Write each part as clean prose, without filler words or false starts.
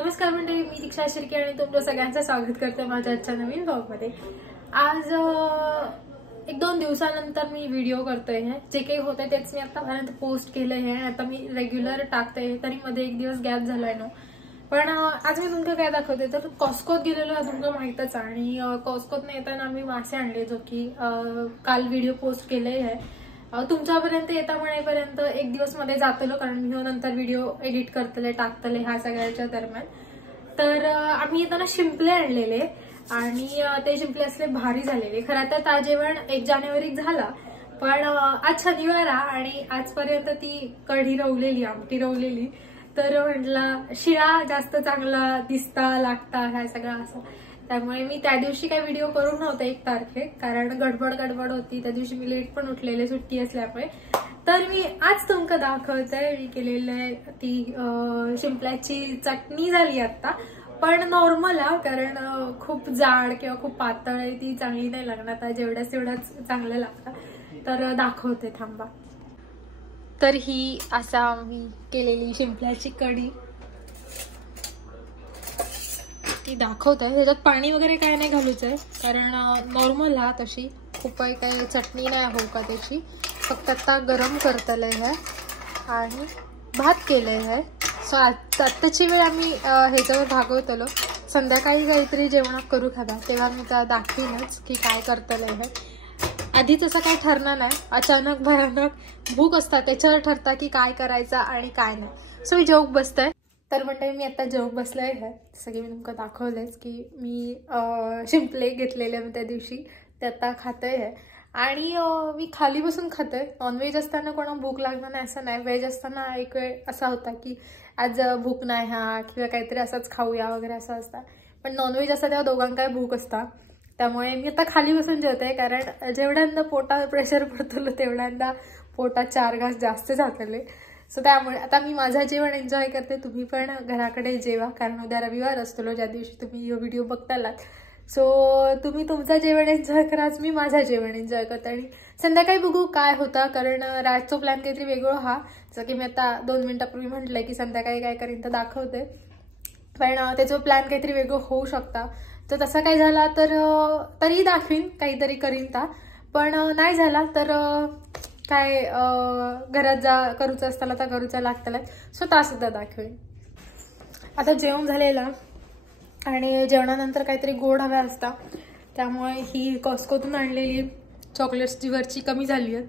नमस्कार मंडळी, मी दीक्षा शिर्के आणि तुमचं सगळ्यांचं स्वागत करते माझ्या आजच्या नवीन ब्लॉगमध्ये। आज एक दोन दिवसानंतर मी व्हिडिओ करतोय है। जे काही होते तेच मी आतापर्यंत पोस्ट केले आहे। आता मी रेग्युलर टाकते, तरी मध्ये एक दिवस गॅप झालाय ना। पण आज मी तुमका काय दाखवते तर कॉस्कोत गेलेलो तुमका माहितच आणि कॉस्कोत येताना आम्ही मासे आणले, जो की काल व्हिडिओ पोस्ट केले आहे। तुमच्यापर्यंत येता म्हणेपर्यंत एक दिवस मध्ये जातलो, कारण मी नंतर व्हिडिओ एडिट करतले टाकतले ह्या सगळ्याच्या दरम्यान। तर आम्ही येताना शिंपले आणलेले आणि ते शिंपले असले भारी झालेले। खरं तर ता जेवण 1 जानेवारी झाला, पण आज शनिवार आणि आजपर्यंत ती कढी रवलेली, आमटी रवलेली। तर म्हटलं शिळा जास्त चांगला दिसता लागता ह्या सगळं असं, त्यामुळे मी त्या दिवशी काही व्हिडिओ करून नव्हते 1 तारखेत, कारण गडबड होती त्या दिवशी। मी लेट पण उठलेले सुट्टी असल्यामुळे। तर मी आज तुमका दाखवते मी केलेले ती शिंपल्याची चटणी झाली आता, पण नॉर्मल आहे, कारण खूप जाड किंवा खूप पातळ आहे ती चांगली नाही लागणार, जेवढ्याच तेवढंच चांगलं लागतं। तर दाखवते थांबा। तर ही असा मी केलेली शिंपल्याची कढी ती दाखवत आहे। त्याच्यात पाणी वगैरे काय नाही घालूचं, कारण नॉर्मल हा तशी खूप काही चटणी नाही हो का त्याची, फक्त आता गरम करतले आहे आणि भात केले आहे। सो आत्ताची वेळ आम्ही ह्याच्यावर भागवतलो, संध्याकाळी काहीतरी जेवणात करू खावा तेव्हा मी त्या दाखवीनच की काय करतले आहे। आधीच असं काही ठरणार नाही, अचानक भयानक भूक असतात त्याच्यावर ठरता की काय करायचं आणि काय नाही। सो मी जेवून बसते। तर म्हणजे मी आता जेवून बसले आहे, सगळे मी तुमका दाखवलेच की मी शिंपले घेतलेले मी त्या दिवशी, ते आता खाते आहे। आणि मी खाली बसून खाते। नॉनव्हेज असताना कोणा भूक लागणार नाही असं नाही, व्हेज असताना एक वेळ असा होता की आज भूक नाही हा किंवा काहीतरी असंच खाऊया वगैरे असं असतं, पण नॉनव्हेज असतं तेव्हा दोघांना भूक असता, त्यामुळे मी आता खाली बसून जेवते। कारण जेवढ्यांदा पोटावर प्रेशर पडतो तेवढ्यांदा पोटात 4 घास जास्त जातले। सो त्यामुळे आता मी माझं जेवण एन्जॉय करते, तुम्ही पण घराकडे जेवा, कारण उद्या रविवार असतो ज्या दिवशी तुम्ही हे व्हिडिओ बघतालात। सो तुम्ही तुमचं जेवण एन्जॉय करा, मी माझं जेवण एन्जॉय करते आणि संध्याकाळी बघू काय होता, कारण रातचा प्लॅन काहीतरी वेगळं हा, जसं की मी आता 2 मिनिटापूर्वी म्हटलंय की संध्याकाळी काय करीन तर दाखवते, पण त्याचं प्लॅन काहीतरी वेगळं होऊ शकता। तर तसं काय झाला तर तरी दाखवीन, काहीतरी करीन ता, पण नाही झाला तर काय घरात जा करूचं असताना तर करूचं लागतला, सो ता सुद्धा दाखवेन। आता जेवण झालेला आणि जेवणानंतर काहीतरी गोड हवा असता, त्यामुळे ही कॉस्कोतून आणलेली चॉकलेट्सची वरची कमी झाली आहे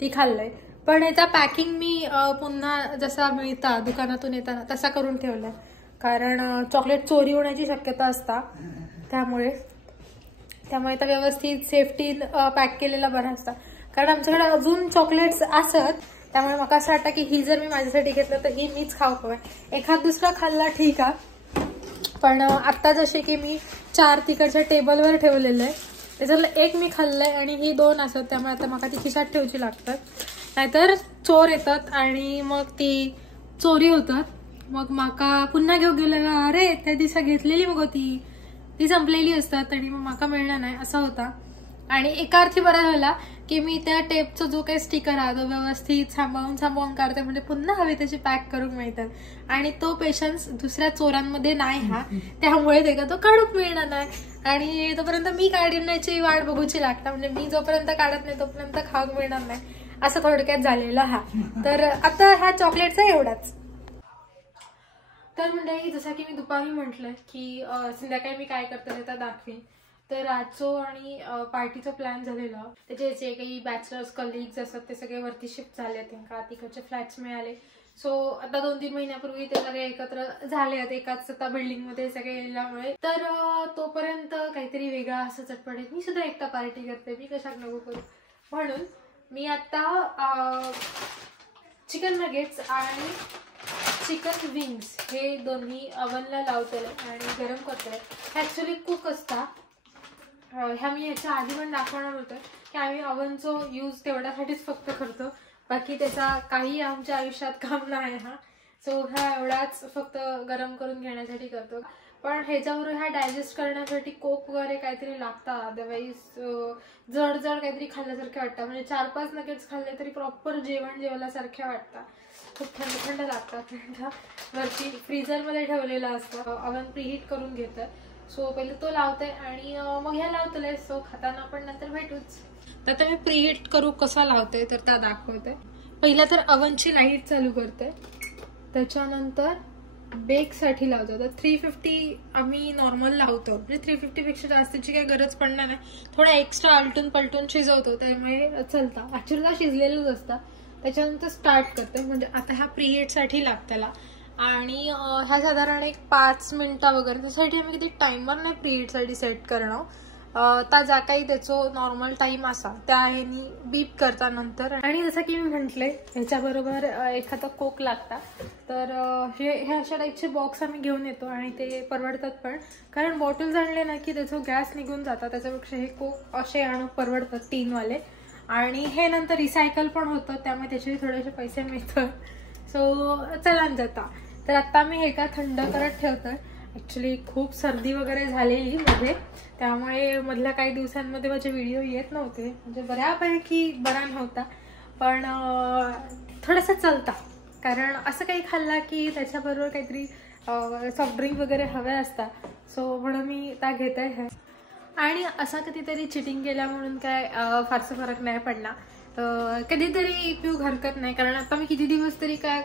ती खाल्लंय। पण याचा पॅकिंग मी पुन्हा जसा मिळता दुकानातून येताना तसा करून ठेवलाय, कारण चॉकलेट चोरी होण्याची शक्यता असता, त्यामुळे आता व्यवस्थित सेफ्टी पॅक केलेला बरा असता। कारण आमच्याकडे अजून चॉकलेट्स असत, त्यामुळे मला असं वाटतं की ही जर मी माझ्यासाठी घेतलं तर ही मीच खाऊ हवं। एखाद दुसरा खाल्ला ठीक आहे, पण आता जसे की मी 4 तिकडच्या टेबलवर ठेवलेलं आहे, त्याच्यातलं एक मी खाल्लंय आणि ही 2 असत, त्यामुळे आता मला ती खिशात ठेवची लागतात, नाहीतर चोर येतात आणि मग ती चोरी होतात। मग माका पुन्हा घेऊन गेलेला, अरे त्या दिवसा घेतलेली मग ती संपलेली असतात आणि मग माका मिळणार नाही असा होता। आणि एका अर्थी बरा झाला की मी त्या टेपचा जो काही स्टिकर आहे तो व्यवस्थित सांभाळून काढते, म्हणजे पुन्हा हवे त्याची पॅक करून मिळतात, आणि तो पेशन्स दुसऱ्या चोरांमध्ये नाही हा, त्यामुळे ते का तो काढून मिळणार नाही आणि तोपर्यंत मी काढण्याची वाट बघूची लागता, म्हणजे मी जोपर्यंत काढत नाही तोपर्यंत खाऊ मिळणार नाही, असं थोडक्यात झालेलं हा। तर आता ह्या चॉकलेटचा एवढाच। तर म्हणजे जसं की मी दुपारी म्हटलंय की संध्याकाळी मी काय करते ते दाखवीन। तर राजचो आणि पार्टीचा प्लॅन झालेला, त्याचे जे काही बॅचलर्स कलिग्स असतात ते सगळे वरती शिफ्ट झाले, त्यांना तिकडचे फ्लॅट्स मिळाले। सो आता 2-3 महिन्यापूर्वी ते सगळे एकत्र झाले आहेत एकाच आता बिल्डिंगमध्ये सगळे येण्यामुळे। तर तोपर्यंत काहीतरी वेगळा असं चटपटीत मी सुद्धा एकटा पार्टी करते, मी कशात नको करू, म्हणून मी आता चिकन नगेट्स आणि चिकन विंग्स हे दोन्ही अवनला लावतले आणि गरम करतले। ऍक्च्युली कुक असता ह्या मी याच्या आधी पण दाखवणार होतं की आम्ही अवनचो यूज तेवढ्यासाठीच फक्त करतो, बाकी त्याचा काही आमच्या आयुष्यात काम नाही हा। सो हा एवढाच फक्त गरम करून घेण्यासाठी करतो, पण ह्याच्यावर ह्या डायजेस्ट करण्यासाठी कोक वगैरे काहीतरी लागतं, अदरवाईज जड काहीतरी खाल्ल्यासारखे वाटतं, म्हणजे 4-5 नगेट्स खाल्ले तरी प्रॉपर जेवण जेवल्यासारखे वाटतं। खूप थंड थंड लागतात. वरती फ्रीझरमध्ये ठेवलेला असतो. ओव्हन प्रीहीट करून घेतोय. सो पहिले तो लावते आणि मग ह्या लावतले. सो खाताना आपण नंतर भेटूच. तर आता मी प्रीहीट करू कसा लावते तर त्या दाखवते. पहिला तर ओव्हनची लाईट चालू करते, त्याच्यानंतर बेकसाठी लावतो. तर 350 आम्ही नॉर्मल लावतो, म्हणजे 350 पेक्षा जास्तीची काही गरज पडणार नाही. थोडा एक्स्ट्रा आलटून पलटून शिजवतो त्यामुळे चलता. ऍक्च्युअली शिजलेलंच असतं. त्याच्यानंतर स्टार्ट करते, म्हणजे आता ह्या प्रीहीटसाठी लागताला आणि ह्या साधारण एक 5 मिनिटं वगैरे. त्यासाठी आम्ही किती टाइमर नाही प्रीहीटसाठी सेट करणं. ता ज्या काही त्याचो नॉर्मल टाइम असा त्या ह्यानी बीप करता नंतर. आणि जसं की मी म्हटले ह्याच्याबरोबर एखादा कोक लागता. तर हे अशा टाईपचे बॉक्स आम्ही घेऊन येतो आणि ते परवडतात पण, कारण बॉटल्स आणले ना की त्याचा गॅस निघून जातात. त्याच्यापेक्षा हे कोक असे आणून परवडतात 3 वाले. आणि हे नंतर रिसायकल पण होतं, त्यामुळे त्याचे थोडेसे पैसे मिळतात. सो चला जाता. तर आता मी हे का थंड करत ठेवतोय. ऍक्च्युली खूप सर्दी वगैरे झालेली मध्ये, त्यामुळे मधल्या काही दिवसांमध्ये माझे व्हिडिओ येत नव्हते. म्हणजे बऱ्यापैकी बरा नव्हता, पण थोडासा चलता. कारण असं काही खाल्ला की त्याच्याबरोबर काहीतरी सॉफ्ट ड्रिंक वगैरे हवे असतात. सो म्हणून मी त्या घेत आहे. आणि असा कधीतरी चिटिंग केल्या म्हणून काय फारसा फरक नाही पडला. कधीतरी पिऊ हरकत नाही, कारण आता मी किती दिवस तरी काय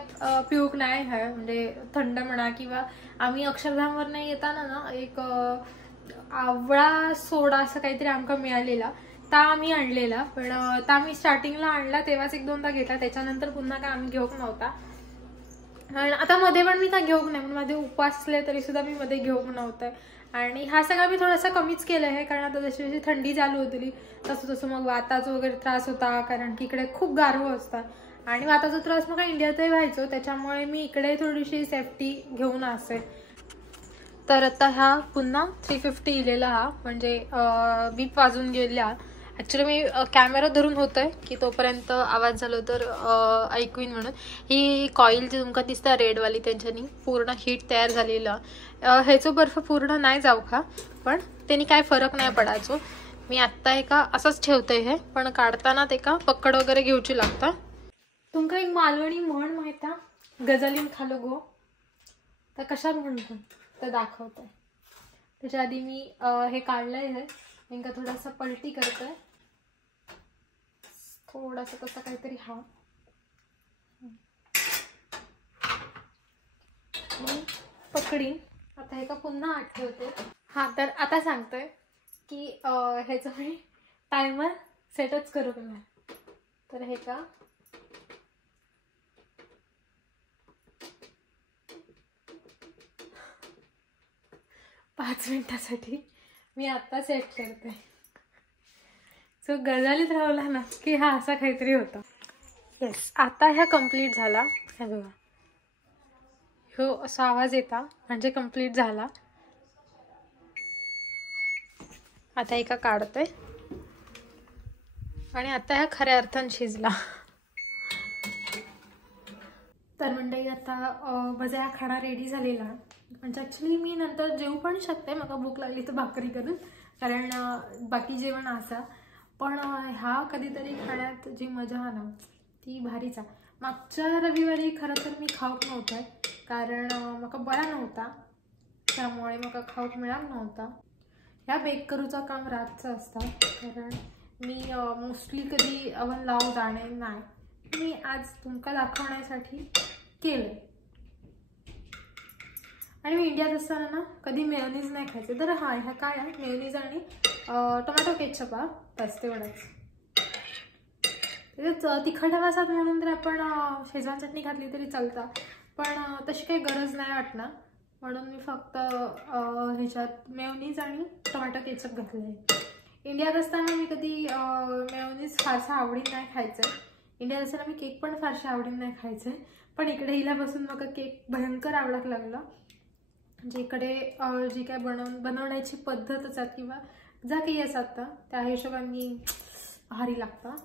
पिऊक नाही आहे. म्हणजे थंड म्हणा किंवा आम्ही अक्षरधामवर नाही येताना ना एक आवळा सोडा असं काहीतरी आमका मिळालेला, ता आम्ही आणलेला. पण ता आम्ही स्टार्टिंगला आणला तेव्हाच 1-2दा घेतला. त्याच्यानंतर पुन्हा काय आम्ही घेऊक नव्हता. आणि आता मध्ये पण मी काय घेऊक नाही, म्हणून माझे उपवास असले तरी सुद्धा मी मध्ये घेऊक नव्हतं. आणि हा सगळा मी थोडासा कमीच केला आहे, कारण आता जशी जशी थंडी चालू होती तसं तसं मग वाताचा वगैरे त्रास होता, कारण की इकडे खूप गारवा असतात. आणि वाताचा त्रास मग इंडियातही व्हायचो, त्याच्यामुळे मी इकडे थोडीशी सेफ्टी घेऊन असे. तर आता हा पुन्हा 350 इलेला हा, म्हणजे बीप वाजून गेल्या. ऍक्च्युली मी कॅमेरा धरून होतोय की तोपर्यंत आवाज झालो तर ऐकवीन म्हणून. ही कॉईल जी तुमका दिसता रेडवाली, त्यांच्यानी पूर्ण हीट तयार झालेलं. ह्याचं बर्फ पूर्ण नाही जाऊ का, पण त्यांनी काय फरक नाही पडायचो. मी आत्ता एका असंच ठेवते हे, पण काढताना ते का पकड वगैरे घेऊची लागतं. तुमका एक मालवणी म्हण माहिती आहे, गजालीन खालो गो, तर कशात म्हणतो तर दाखवतंय. त्याच्या आधी मी हे काढलंय हे, नेमका थोडासा पलटी करतोय, थोडासा तसा काहीतरी हा पकडीन. आता हे का पुन्हा आठवते. हा, तर आता सांगतोय की ह्याचं मी टायमर सेटच करू का. तर हे का 5 मिनिटासाठी मी आता सेट करते. सो गजालीत राहिला ना की हा असा काहीतरी होता. येस, आता ह्या कम्प्लीट झाला. हे बघा, हो असा आवाज येता म्हणजे कम्प्लीट झाला. आता एका काढते आणि आता ह्या खऱ्या अर्थान शिजला. तर मंडळी आता माझा हा खाना रेडी झालेला. म्हणजे ॲक्च्युली मी नंतर जेवू पण शकते, मला भूक लागली तर भाकरी करून, कारण बाकी जेवण असा. पण ह्या कधीतरी खाण्यात जी मजा आहे ना ती भारीच आहे. मागच्या रविवारी खरं तर मी खाऊक नव्हतं, कारण मला बरा नव्हता, त्यामुळे मला खाऊक मिळालं नव्हता. ह्या बेक करूचं काम रातचं असतं, कारण मी मोस्टली कधी अवन लावून जाणे नाही. मी आज तुमका दाखवण्यासाठी केलं. आणि मी इंडियात असताना ना कधी मेयोनीज नाही खायचे. तर हा ह्या काय आहे, मेयोनीज आणि टोमॅटो केचप हा, बस तेवढंच. त्याच्यात तिखट हवा असतात म्हणून तर आपण शेजवान चटणी घातली तरी चालतं, पण तशी काही गरज नाही वाटणार, म्हणून मी फक्त ह्याच्यात मेयोनीज आणि टोमॅटो केचप घातले. इंडियात असताना मी कधी मेयोनीज फारसा आवडीन नाही खायचं. इंडियात असताना मी केक पण फारशा आवडीन नाही खायचं, पण इकडे हिल्यापासून मग केक भयंकर आवडायला लागला. म्हणजे इकडे जी काय बनवण्याची पद्धतच आहे किंवा ज्या काही असतात त्या हिशोबाने भारी लागतं.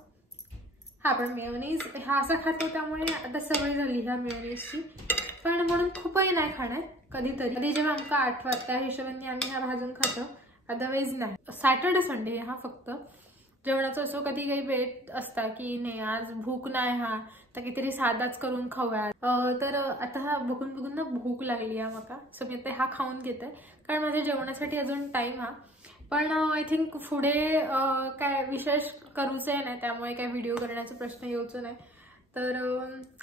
हा, पण मेयोनीज हा असा खातो त्यामुळे आता सवय झाली ह्या मेयोनीजची, पण म्हणून खूपही नाही खाणार. कधीतरी जेव्हा आमका आठवत त्या हिशोबाने आम्ही ह्या भाजून खातो, अदरवाईज नाही. सॅटर्डे संडे हा फक्त जेवणाचं असं कधी काही बेत असता की नाही आज भूक नाही हा तर काहीतरी साधाच करून खाऊया. तर आता हा बघून बघून ना भूक लागली आहे मला, सो मी आता हा खाऊन घेते कारण माझ्या जेवणासाठी अजून टाइम हा. पण आय थिंक पुढे काय विशेष करूच आहे नाही, त्यामुळे काय व्हिडिओ करण्याचा प्रश्न येऊच नाही. तर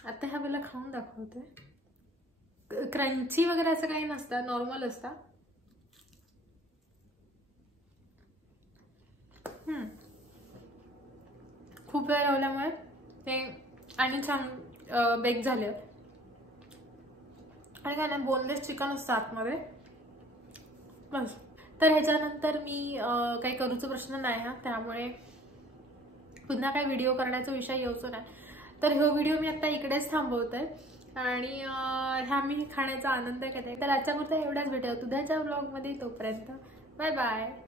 आता ह्या मला खाऊन दाखवते. क्रंची वगैरे असं काही नसतं, नॉर्मल असतं. खूप वेळ लावल्यामुळे ते आणि छान बेक झाले. आणि काय नाही, बोनलेस चिकन असतं आतमध्ये बस. तर ह्याच्यानंतर मी काही करूचा प्रश्न नाही हा, त्यामुळे पुन्हा काही व्हिडिओ करण्याचा विषय येऊच नाही. तर हा व्हिडिओ मी आता इकडेच थांबवते आणि ह्या मी खाण्याचा आनंद घेते. तर आजच्या पुरता एवढाच, भेटूया उद्याच्या व्लॉगमध्ये. तोपर्यंत बाय बाय.